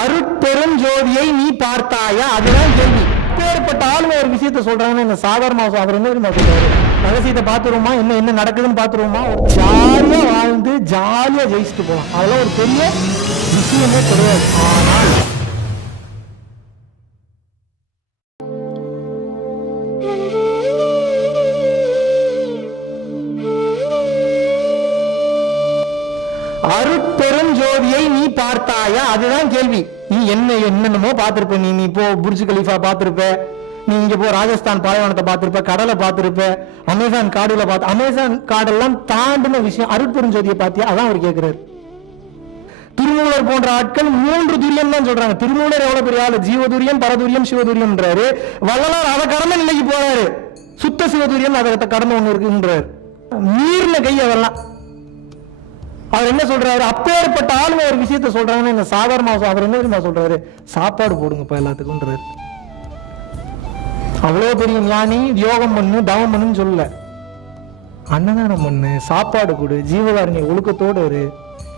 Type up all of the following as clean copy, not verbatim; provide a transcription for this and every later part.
அருட்பெரும் ஜோதியை நீ பார்த்தாயா? அதுதான் கேள்வி. பேர்பட்ட ஆளுங்க ஒரு விஷயத்த சொல்றாங்கன்னு என்ன சாதாரண அவர் என்ன தெரியுமா சொல்றாரு? ரகசியத்தை பாத்துருவோமா, என்ன என்ன நடக்குதுன்னு பாத்துருவோமா, ஜாலியா வாழ்ந்து ஜாலியா ஜெயிச்சுட்டு போலாம். அதெல்லாம் ஒரு பெரிய விஷயமே கிடையாது. ஆனால் அருட்பெரும் ஜோதியை நீ பார்த்தாயா? அதுதான் கேள்வி. நீ என்னென்னமோ பார்த்திருப்ப. நீ இப்போ புர்ஜ் கலீஃபா பார்த்திருப்ப, நீ இங்க போ ராஜஸ்தான் பாலைவனத்தை பார்த்திருப்ப, கடலை பார்த்திருப்ப, அமேசான் காடுல பார்த்து, அமேசான் காடெல்லாம் தாண்டின விஷயம் அருட்பெரும் ஜோதியை பார்த்தியா? அதான் அவர் கேட்கிறாரு. திருமூலர் போன்ற ஆட்கள் 3 துரியம் தான் சொல்றாங்க. திருமூலர் எவ்வளவு பெரிய ஆளு, ஜீவதுரியம், பரதுரியம், சிவதுரியம்ன்றாரு. வள்ளலார் அதை கடந்த நிலைக்கு போறாரு. சுத்த சிவதுரியம் அதை கடந்த ஒண்ணு இருக்குன்றாரு. மீறின கை அதெல்லாம். அவர் என்ன சொல்றாரு? அப்பேற்பட்ட ஆளுங்க ஒரு விஷயத்த சொல்றாங்கன்னு என்ன சாதாரண அவர் என்ன தெரியுமா சொல்றாரு? சாப்பாடு போடுங்கப்பா எல்லாத்துக்கும்ன்றாரு. அவ்வளவு பெரிய ஞானி. யோகம் பண்ணு, தவம் பண்ணுன்னு சொல்லல, அன்னதானம் பண்ணு, சாப்பாடு கொடு, ஜீவகாரணிய ஒழுக்கத்தோடு இரு,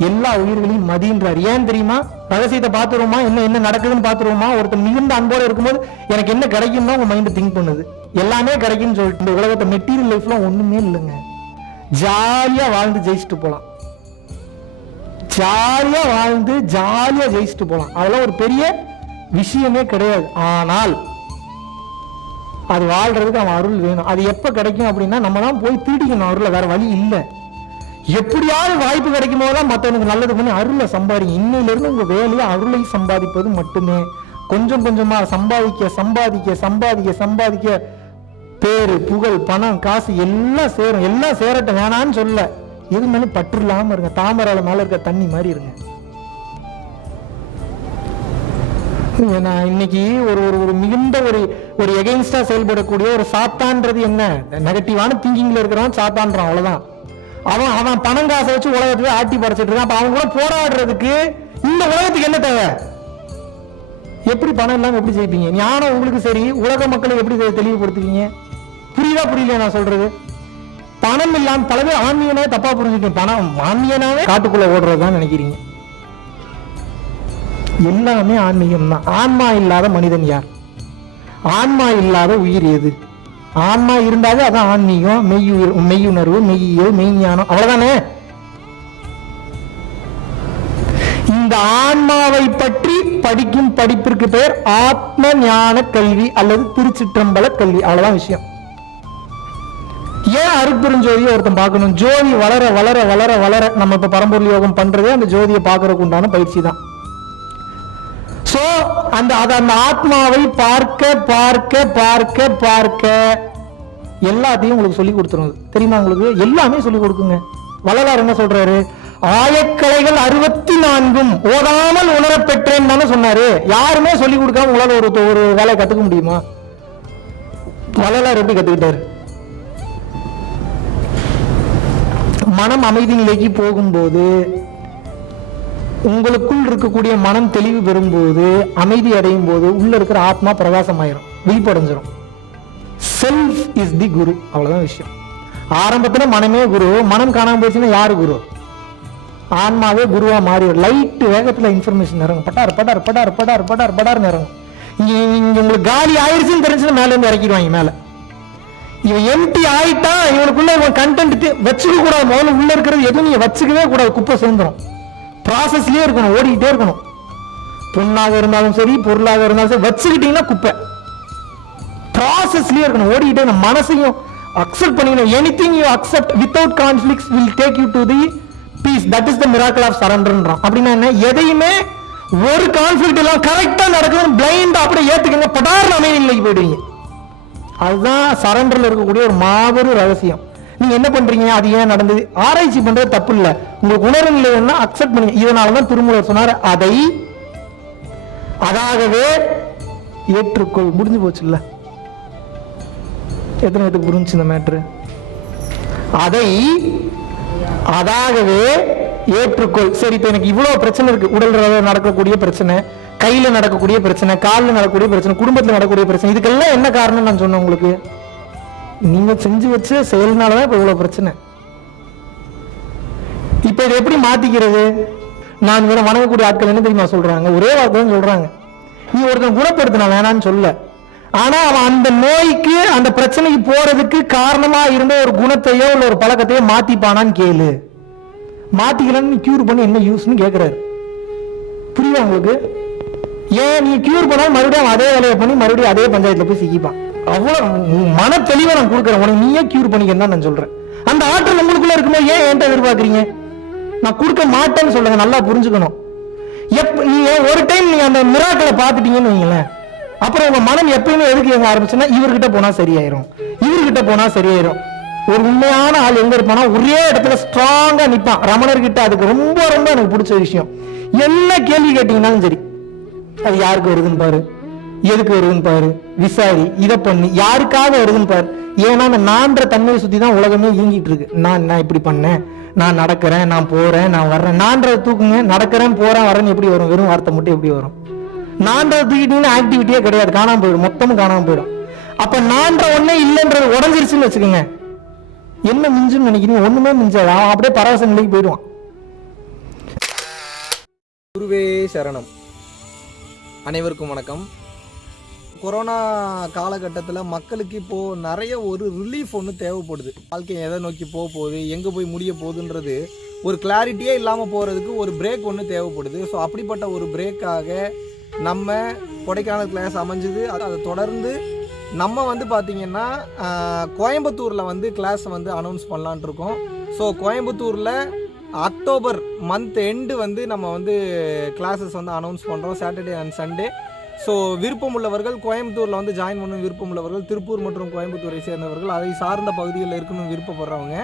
எல்லா உயிர்களையும் மதின்றார். ஏன் தெரியுமா? ரகசியத்தை பாத்துருவோமா, என்ன நடக்குதுன்னு பாத்துருவோமா. ஒருத்தர் மிகுந்த அன்போட இருக்கும்போது எனக்கு என்ன கிடைக்கும்னா உங்க மைண்ட் திங்க் பண்ணுது. எல்லாமே கிடைக்கும்னு சொல்லிட்டு இந்த உலகத்தை மெட்டீரியல் லைஃப்ல ஒண்ணுமே இல்லைங்க. ஜாலியா வாழ்ந்து ஜெயிச்சுட்டு போலாம். ஜாலியா வாழ்ந்து ஜாலியா ஜெயிச்சுட்டு போலாம். அதெல்லாம் ஒரு பெரிய விஷயமே கிடையாது. ஆனால் அது வாழ்றதுக்கு அவன் அருள் வேணும். அது எப்ப கிடைக்கும் அப்படின்னா நம்ம தான் போய் திருடிக்கணும் அருளை. வேற வழி இல்லை. எப்படியாவது வாய்ப்பு கிடைக்கும் போதுதான் மற்றவனுக்கு நல்லது பண்ணி அருளை சம்பாதிங்க. இன்னையில இருந்து உங்க வேலையை அருளை சம்பாதிப்பது மட்டுமே. கொஞ்சம் கொஞ்சமா சம்பாதிக்க சம்பாதிக்க சம்பாதிக்க சம்பாதிக்க பேரு, புகழ், பணம், காசு எல்லாம் சேரும். எல்லாம் சேரட்டும், வேணான்னு சொல்ல. எது மேலும் பற்று இல்லாம இருங்க. தாமரை மேல இருக்க தண்ணி மாதிரி இருங்க. இன்னைக்கு ஒரு ஒரு மிகுந்த ஒரு எகெயின்ஸ்டா செயல்படக்கூடிய ஒரு சாத்தான்றது என்ன? நெகட்டிவான திங்கிங்ல இருக்கிறான் சாத்தான்றான். அவ்வளவுதான். அவன் பணம் காசை வச்சு உலகத்துல ஆட்டி படைச்சிட்டு இருக்கான். அப்ப அவங்க கூட போராடுறதுக்கு இந்த உலகத்துக்கு என்ன தேவை? எப்படி பணம் இல்லாம எப்படி ஜெயிப்பீங்க? ஞானம் உங்களுக்கு சரி, உலக மக்களை எப்படி தெளிவுபடுத்துவீங்க? புரியுதா புரியல நான் சொல்றது? பணம் இல்லாம பல பேர் ஆன்மீகனாவே தப்பா புரிஞ்சுக்கேன். பணம் ஆன்மீகனாவே காட்டுக்குள்ள ஓடுறதுதான் நினைக்கிறீங்க. எல்லாமே ஆன்மீகம் தான். ஆன்மா இல்லாத மனிதன் யார்? ஆன்மா இல்லாத உயிர் எது? ஆன்மா இருந்தாலே அதான் ஆன்மீகம், மெய்யுணர்வு, மெய்யியல், மெய்ஞானம், அவ்வளவுதானே. இந்த ஆன்மாவை பற்றி படிக்கும் படிப்பிற்கு பெயர் ஆத்ம ஞான கல்வி அல்லது திருச்சிற்றம்பல கல்வி. அவ்வளவுதான் விஷயம். ஏன் அருட்பெருஞ்சோதியை ஒருத்தன் பார்க்கணும்? ஜோதி வளர வளர வளர வளர நம்ம இப்ப பரம்பொருள் யோகம் பண்றதே அந்த ஜோதியை பார்க்கறதுக்கு உண்டான பயிற்சி தான். சோ அந்த ஆத்மாவை பார்க்க பார்க்க பார்க்க பார்க்க எல்லாத்தையும் உங்களுக்கு சொல்லி கொடுத்துரும். தெரியுமா? உங்களுக்கு எல்லாமே சொல்லி கொடுக்குங்க. வள்ளலார் என்ன சொல்றாரு? ஆயக்கலைகள் 64 ஓதாமல் உணரப்பெற்றேன் தானே சொன்னாரு. யாருமே சொல்லி கொடுக்காம உங்களால ஒரு வேலையை கத்துக்க முடியுமா? வள்ளலார் எப்படி கத்துக்கிட்டாரு? மனம் அமைதி நிலைக்கு போகும்போது, உங்களுக்குள் இருக்கக்கூடிய மனம் தெளிவு பெறும்போது, அமைதி அடையும் போது உள்ள இருக்கிற ஆத்மா பிரகாசமாயிரும், விழிப்படைஞ்சிரும். செல்ஃப் இஸ் தி குரு. அவ்வளவுதான் விஷயம். ஆரம்பத்துல மனமே குரு. மனம் காணாம போச்சுன்னா யாரு குரு? ஆன்மாவே குருவா மாறி லைட் வேகத்துல இன்ஃபர்மேஷன் இறங்கும். பட்டார் பட்டார் பட்டார் பட்டார் பட்டார் பட்டார் இறங்கும். இங்க உங்களுக்கு காலி ஆயிடுச்சுன்னு தெரிஞ்சுன்னா மேல இருந்து இறக்கிடுவாங்க மேல. இவன் எம்டி ஆயிட்டா இவனுக்குள்ள இவன் கண்டென்ட் வச்சுக்க கூடாது. முதல்ல உள்ள இருக்கிறது எதுவும் நீங்க வச்சுக்கவே கூடாது. குப்பை சேர்ந்துடும். ப்ராசஸ்லயே இருக்கணும், ஓடிக்கிட்டே இருக்கணும். பொண்ணாக இருந்தாலும் சரி, பொருளாக இருந்தாலும் சரி, வச்சுக்கிட்டீங்கன்னா குப்பை. ப்ராசஸ்லயே இருக்கணும், ஓடிக்கிட்டே. மனசையும் அக்செப்ட் பண்ணிக்கணும். Anything you accept without conflicts will take you to the peace. That is the miracle of சரண்டர்ன்றான். அப்படின்னா என்ன? எதையுமே ஒரு கான்ஃபிளிக்ட் எல்லாம் கரெக்டா நடக்குதுன்னு பிளைண்டா அப்படியே ஏத்துக்கங்க. படார்னு அமைதி நிலைக்கு போயிடுவீங்க. அதுதான் சரண்டர்ல இருக்கக்கூடிய ஒரு மாபெரும் ரகசியம். நீங்க என்ன பண்றீங்க? அது ஏன் நடந்தது ஆராய்ச்சி பண்றது தப்பு இல்ல. உங்களுக்கு உணர்வு நிலைன்னா அக்செப்ட் பண்ணுங்க. இதனாலதான் திருமூலர் சொன்னார், அதை அதாகவே ஏற்றுக்கொள். முடிஞ்சு போச்சு இல்ல? எத்தனை பேருக்கு புரிஞ்சு இந்த மேட்ரு? அதை அதாகவே ஏற்றுக்கொள். சரி, இப்ப எனக்கு இவ்வளவு பிரச்சனை இருக்கு. உடல் நடக்கக்கூடிய பிரச்சனை, கையில நடக்கக்கூடிய பிரச்சனை, காலில் நடக்கக்கூடிய பிரச்சனை, குடும்பத்தில் நடக்கக்கூடிய பிரச்சனை. இதுக்கெல்லாம் என்ன காரணம் நான் சொன்னேன் உங்களுக்கு? நீங்க செஞ்சு வச்ச செயல்னாலதான் இப்ப இவ்வளவு பிரச்சனை. இப்ப இதை எப்படி மாத்திக்கிறது? நான் வேற வணங்கக்கூடிய ஆட்கள் என்ன தெரியுமா சொல்றாங்க? ஒரே வார்த்தை தான் சொல்றாங்க, நீ ஒருத்தன் குணப்படுத்தின வேணான்னு சொல்ல, ஆனா அவன் அந்த நோய்க்கு அந்த பிரச்சனைக்கு போறதுக்கு காரணமா இருந்த ஒரு குணத்தையோ இல்ல ஒரு பழக்கத்தையோ மாத்திப்பானான்னு கேளு. மாத்திக்கலன்னு கியூர் பண்ணி என்ன யூஸ்ன்னு கேட்கிறாரு. புரியுதா உங்களுக்கு? ஏன் நீ கியூர் பண்ணாலும் மறுபடியும் அதே வேலையை பண்ணி மறுபடியும் அதே பஞ்சாயத்துல போய் சிக்கிப்பான். அவ்வளவு மன தெளிவை நான் கொடுக்குறேன், உனக்கு நீயே கியூர் பண்ணிக்கன்னு நான் சொல்றேன். அந்த ஆற்றல் உங்களுக்குள்ள இருக்கும்போது ஏன் என்கிட்ட எதிர்பார்க்குறீங்க? நான் கொடுக்க மாட்டேன்னு சொல்லுங்க, நல்லா புரிஞ்சுக்கணும். நீங்க ஒரு டைம் நீங்க அந்த மிராக்களை பார்த்துட்டீங்கன்னு வைங்களேன், அப்புறம் உங்க மனம் எப்பயுமே எதுக்கு எங்க ஆரம்பிச்சுன்னா இவர்கிட்ட போனா சரியாயிரும், இவர்கிட்ட போனா சரியாயிரும். ஒரு உண்மையான ஆள் எங்க இருப்பானா ஒரே இடத்துல ஸ்ட்ராங்கா நிப்பான். ரமணர்கிட்ட அதுக்கு ரொம்ப ரொம்ப எனக்கு பிடிச்ச விஷயம், என்ன கேள்வி கேட்டீங்கன்னாலும் சரி, அது யாருக்கு வருதுன்னு பாரு, எதுக்கு வருதுன்னு பாரு, விசாரி, இதை பண்ணி, யாருக்காக வருதுன்னு பாரு. ஏன்னா அந்த நான்ற தன்மையை சுத்தி தான் உலகமே இயங்கிட்டு இருக்கு. நான் இப்படி பண்ணேன், நான் நடக்கிறேன், நான் போறேன், நான் வர்றேன். நான்றதை தூக்குங்க, நடக்கிறேன், போறேன், வரேன்னு எப்படி வரும்? வெறும் வார்த்தை மட்டும் எப்படி வரும்? நான்றதை தூக்கிட்டீங்கன்னா ஆக்டிவிட்டியே கிடையாது, காணாம போயிடும், மொத்தமும் காணாம போயிடும். அப்ப நான்ற ஒன்னே இல்லைன்றது உடஞ்சிருச்சுன்னு வச்சுக்கோங்க, என்ன மிஞ்சுன்னு நினைக்கிறீங்க? ஒண்ணுமே மிஞ்சாது, அவன் அப்படியே பரவச நிலைக்கு போயிடுவான். குருவே சரணம். அனைவருக்கும் வணக்கம். கொரோனா காலகட்டத்தில் மக்களுக்கு இப்போது நிறைய ஒரு ரிலீஃப் ஒன்று தேவைப்படுது. வாழ்க்கை எதை நோக்கி போக போகுது, எங்கே போய் முடிய போகுதுன்றது ஒரு கிளாரிட்டியே இல்லாமல் போகிறதுக்கு ஒரு பிரேக் ஒன்று தேவைப்படுது. ஸோ அப்படிப்பட்ட ஒரு பிரேக்காக நம்ம கொடைக்கானல் கிளாஸ் அமைஞ்சுது. அதை தொடர்ந்து நம்ம வந்து பார்த்திங்கன்னா கோயம்புத்தூரில் வந்து கிளாஸ் வந்து அனௌன்ஸ் பண்ணலான்ட்டு இருக்கோம். ஸோ கோயம்புத்தூரில் அக்டோபர் மந்த் எண்டு வந்து நம்ம வந்து கிளாஸஸ் வந்து அனௌன்ஸ் பண்ணுறோம், சாட்டர்டே அண்ட் சண்டே. ஸோ விருப்பம் உள்ளவர்கள் கோயம்புத்தூரில் வந்து ஜாயின் பண்ணணும், விருப்பம் உள்ளவர்கள் திருப்பூர் மற்றும் கோயம்புத்தூரை சேர்ந்தவர்கள், அதை சார்ந்த பகுதிகளில் இருக்கணும்னு விருப்பப்படுறவங்க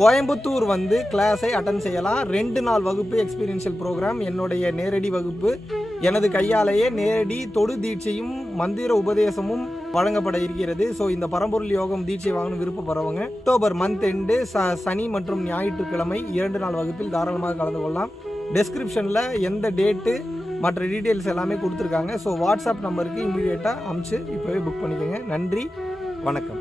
கோயம்புத்தூர் வந்து கிளாஸை அட்டன் செய்யலாம். 2 நாள் வகுப்பு, எக்ஸ்பீரியன்ஷியல் ப்ரோக்ராம், என்னுடைய நேரடி வகுப்பு, எனது கையாலேயே நேரடி தொடு தீட்சையும் மந்திர உபதேசமும் வழங்கப்பட இருக்கிறது. ஸோ இந்த பரம்பொருள் யோகம் தீட்சை வாங்கணும் விருப்பப்படுறவங்க அக்டோபர் மந்த் எண்டு சனி மற்றும் ஞாயிற்றுக்கிழமை 2 நாள் வகுப்பில் தாராளமாக கலந்து கொள்ளலாம். டெஸ்கிரிப்ஷனில் எந்த டேட்டு மற்ற டீட்டெயில்ஸ் எல்லாமே கொடுத்துருக்காங்க. ஸோ வாட்ஸ்அப் நம்பருக்கு இமீடியட்டாக அமுச்சு இப்போவே புக் பண்ணிக்கோங்க. நன்றி, வணக்கம்.